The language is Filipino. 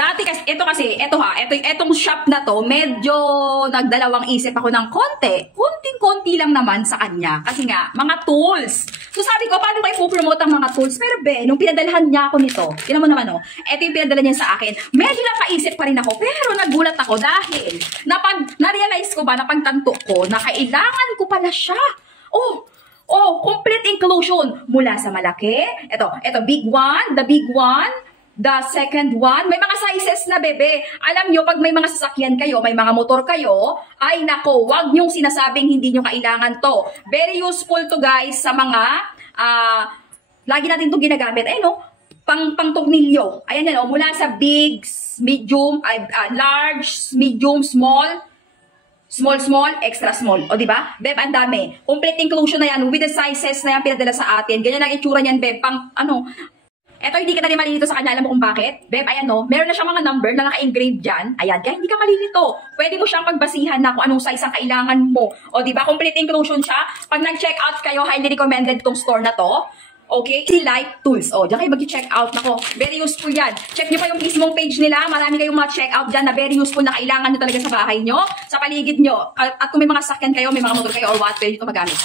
Dati kasi, etong shop na to, medyo nagdalawang isip ako ng konti. Konting-konti lang naman sa kanya. Kasi nga, mga tools. So sabi ko, paano ko ipopromote ang mga tools? Pero nung pinadalahan niya ako nito, tinan mo naman oh, ito yung pinadala niya sa akin. Medyo napaisip pa rin ako, pero nagulat ako dahil na-realize ko ba, napagtanto ko, na kailangan ko pala siya. Complete inclusion. Mula sa malaki, ito, big one, the big one, the second one, may mga sizes na bebe. Alam nyo, pag may mga sasakyan kayo, may mga motor kayo, ay nako, wag nyong sinasabing hindi nyo kailangan to. Very useful to guys sa mga, lagi natin itong ginagamit. Ayun no, pang tornilyo. Ayan yan o, mula sa big, medium, large, medium, small, extra small. O, diba? Beb, ang dami. Complete inclusion na yan with the sizes na yan pinadala sa atin. Ganyan ang itsura niyan, Beb. Eto, hindi ka na rin malilito sa kanya. Alam mo kung bakit? Beb, ayan no, meron na siyang mga number na naka-engrave dyan. Ayan, kaya hindi ka malilito. Pwede mo siyang pagbasihan na kung anong size ang kailangan mo. O, diba? Complete inclusion siya. Pag nag-check out kayo, highly recommended itong store na to. Okay? Light Tools. O, dyan kayo mag-check out. Nako, very useful yan. Check nyo pa yung mismong page nila. Marami kayong ma-check out dyan na very useful na kailangan nyo talaga sa bahay nyo, sa paligid nyo. At kung may mga sakyan kayo, may mga motor kayo or what, pwede nyo ito magamit.